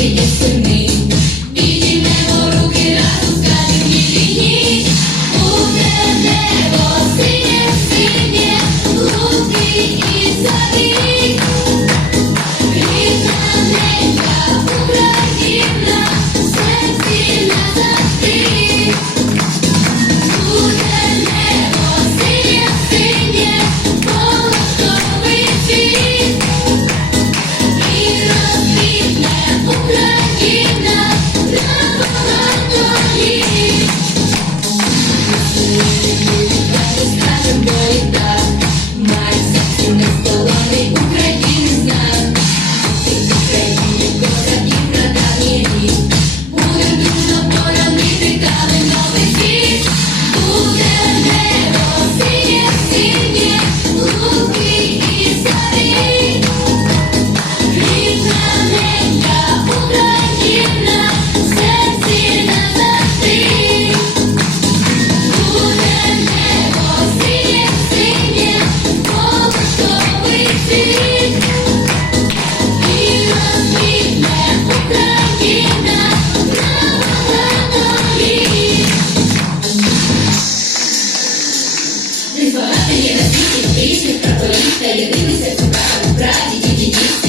Yes, sir. Thank you. на світі, грішних католів та єдиний серцюка у правді діді діти.